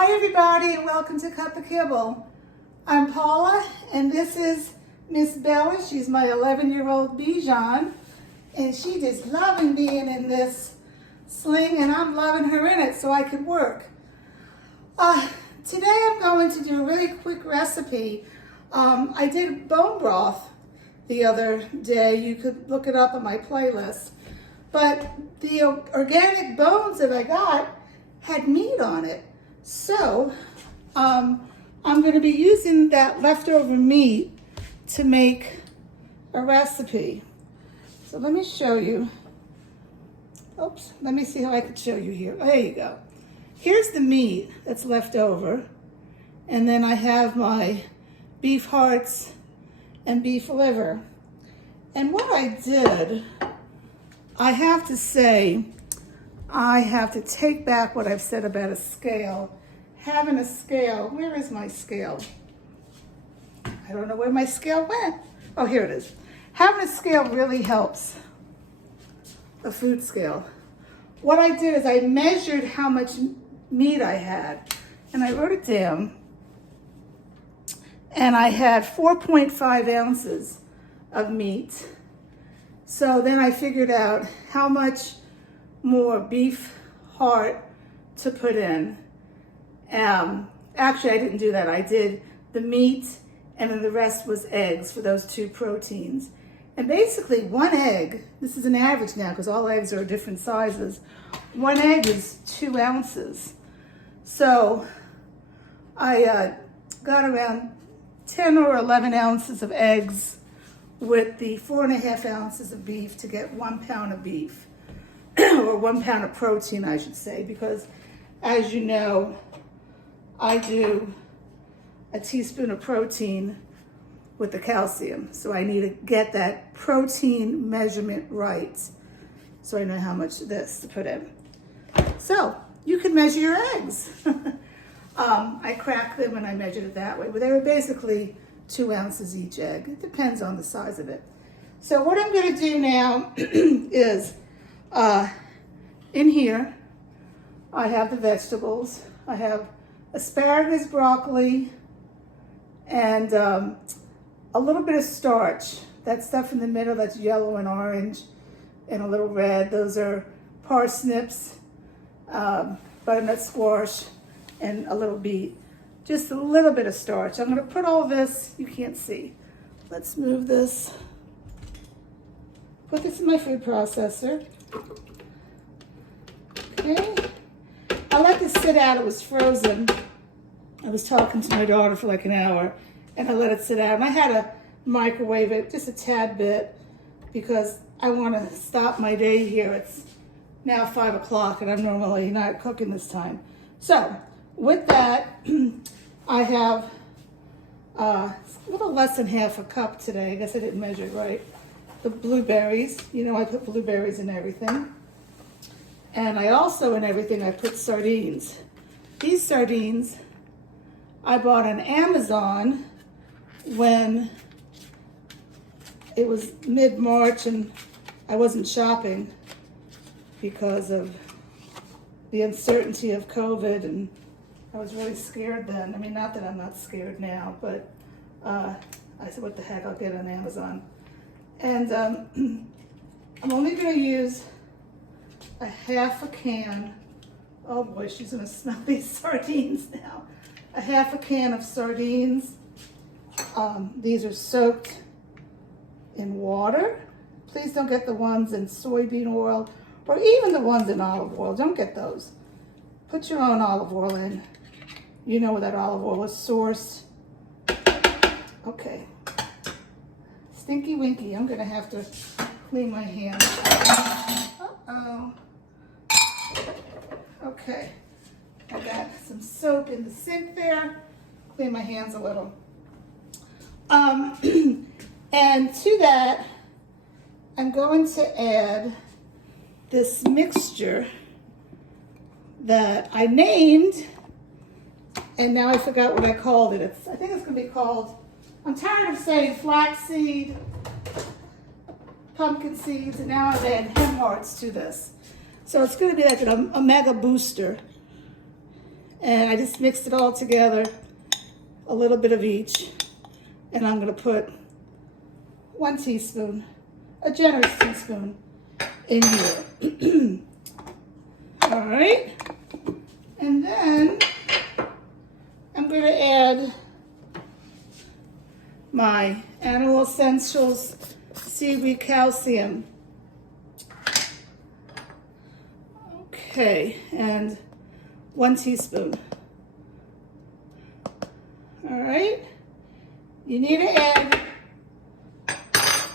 Hi everybody and welcome to Cut the Kibble. I'm Paula and this is Miss Bella. She's my 11-year-old Bichon and she's just loving being in this sling and I'm loving her in it so I can work. Today I'm going to do a really quick recipe. I did bone broth the other day. You could look it up on my playlist. But the organic bones that I got had meat on it. So I'm going to be using that leftover meat to make a recipe. So let me show you. Oops, let me see how I could show you here. There you go. Here's the meat that's left over. And then I have my beef hearts and beef liver. And what I did, I have to say, I have to take back what I've said about a scale. Having a scale, where is my scale? I don't know where my scale went. Oh, here it is. Having a scale really helps, a food scale. What I did is I measured how much meat I had, and I wrote it down, and I had 4.5 ounces of meat. So then I figured out how much more beef heart to put in. Actually, I didn't do that. I did the meat and then the rest was eggs for those two proteins. And basically one egg, this is an average now because all eggs are different sizes, one egg is 2 ounces. So I got around 10 or 11 ounces of eggs with the 4.5 ounces of beef to get 1 pound of beef, or 1 pound of protein, I should say, because as you know, I do a teaspoon of protein with the calcium. So I need to get that protein measurement right so I know how much of this to put in. So you can measure your eggs. I cracked them and I measured it that way, but they were basically 2 ounces each egg. It depends on the size of it. So what I'm going to do now is, in here, I have the vegetables. I have asparagus, broccoli, and a little bit of starch. That stuff in the middle that's yellow and orange and a little red, those are parsnips, butternut squash, and a little beet. Just a little bit of starch. I'm going to put all this, you can't see. Let's move this. Put this in my food processor. Okay. I let this sit out. It was frozen. I was talking to my daughter for like an hour and I let it sit out. And I had to microwave it just a tad bit because I want to stop my day here. It's now 5 o'clock and I'm normally not cooking this time. So with that, I have a little less than half a cup today. I guess I didn't measure it right. The blueberries, you know I put blueberries in everything. And I also, in everything, I put sardines. These sardines I bought on Amazon when it was mid-March and I wasn't shopping because of the uncertainty of COVID, and I was really scared then. I mean, not that I'm not scared now, but I said, what the heck, I'll get it on Amazon. And I'm only going to use a half a can. Oh boy, she's going to smell these sardines now. A half a can of sardines. These are soaked in water. Please don't get the ones in soybean oil or even the ones in olive oil. Don't get those. Put your own olive oil in. You know where that olive oil is sourced. Okay. Stinky Winky, I'm going to have to clean my hands. Uh-oh. Okay. I got some soap in the sink there. Clean my hands a little. And to that, I'm going to add this mixture that I named, and now I forgot what I called it. I think it's going to be called, I'm tired of saying flaxseed, pumpkin seeds, and now I've added hem hearts to this. So it's going to be like a mega booster. And I just mixed it all together, a little bit of each. And I'm gonna put 1 teaspoon, a generous teaspoon, in here. All right. And then I'm gonna add my Animal Essentials Seaweed Calcium. Okay, and 1 teaspoon. All right. You need to add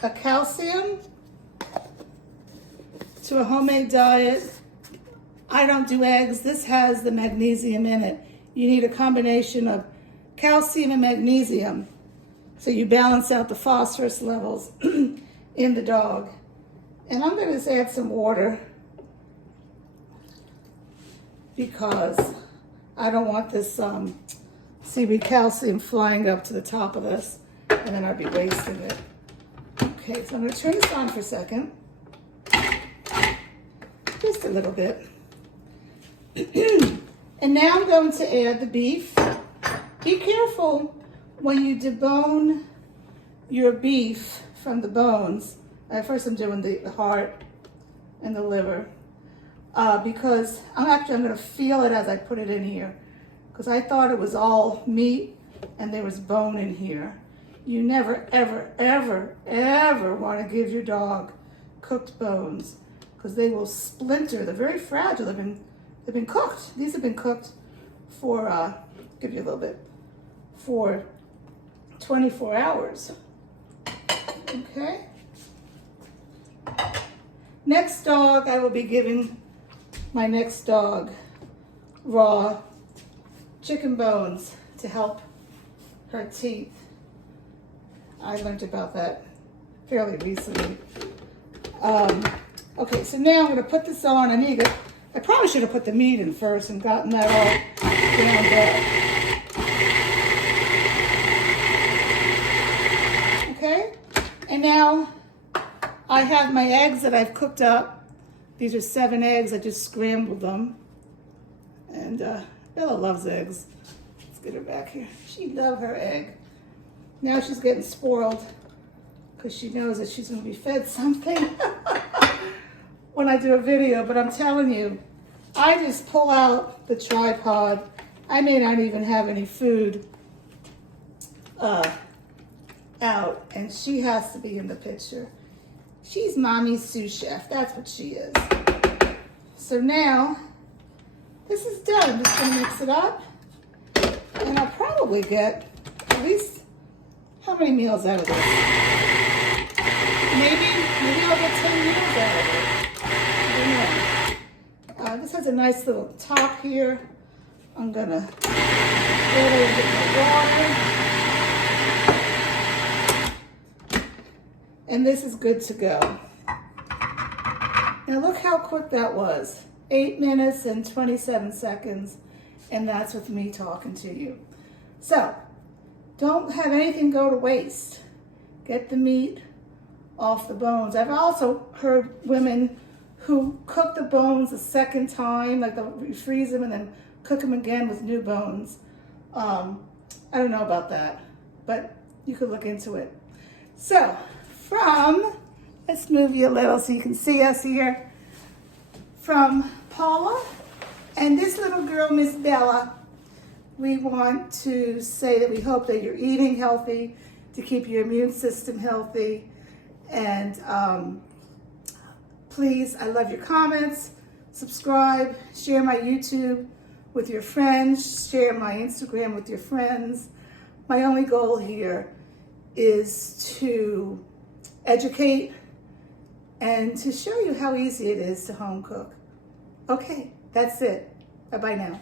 a calcium to a homemade diet. I don't do eggs. This has the magnesium in it. You need a combination of calcium and magnesium so you balance out the phosphorus levels in the dog. And I'm going to just add some water because I don't want this seaweed calcium flying up to the top of this, and then I'd be wasting it. Okay, so I'm going to turn this on for a second. Just a little bit. And now I'm going to add the beef. Be careful when you debone your beef from the bones. First I'm doing the heart and the liver because I'm going to feel it as I put it in here because I thought it was all meat and there was bone in here. You never, ever, ever, ever want to give your dog cooked bones because they will splinter. They're very fragile. They've been cooked. These have been cooked for, give you a little bit, for 24 hours. Okay. Next dog, I will be giving my next dog raw chicken bones to help her teeth. I learned about that fairly recently. Okay, so now I'm going to put this on. I probably should have put the meat in first and gotten that all down there. Okay, and now I have my eggs that I've cooked up. These are 7 eggs. I just scrambled them. And Bella loves eggs. Let's get her back here. She loves her egg. Now she's getting spoiled because she knows that she's going to be fed something when I do a video. But I'm telling you, I just pull out the tripod. I may not even have any food out, and she has to be in the picture. She's mommy's sous chef. That's what she is. So now, this is done. I'm just going to mix it up. And I'll probably get at least, how many meals out of this? Maybe I'll get 10 meals out of it. I don't know. This has a nice little top here. I'm going to go ahead and get my water. And this is good to go. Now look how quick that was. 8 minutes and 27 seconds. And that's with me talking to you. So, don't have anything go to waste. Get the meat off the bones. I've also heard women who cook the bones a second time, like they'll freeze them and then cook them again with new bones. I don't know about that, but you could look into it. So, let's move you a little so you can see us here. From Paula and this little girl, Miss Bella, we want to say that we hope that you're eating healthy to keep your immune system healthy. And please, I love your comments. Subscribe, share my YouTube with your friends, share my Instagram with your friends. My only goal here is to educate and to show you how easy it is to home cook. Okay, that's it. Bye-bye now.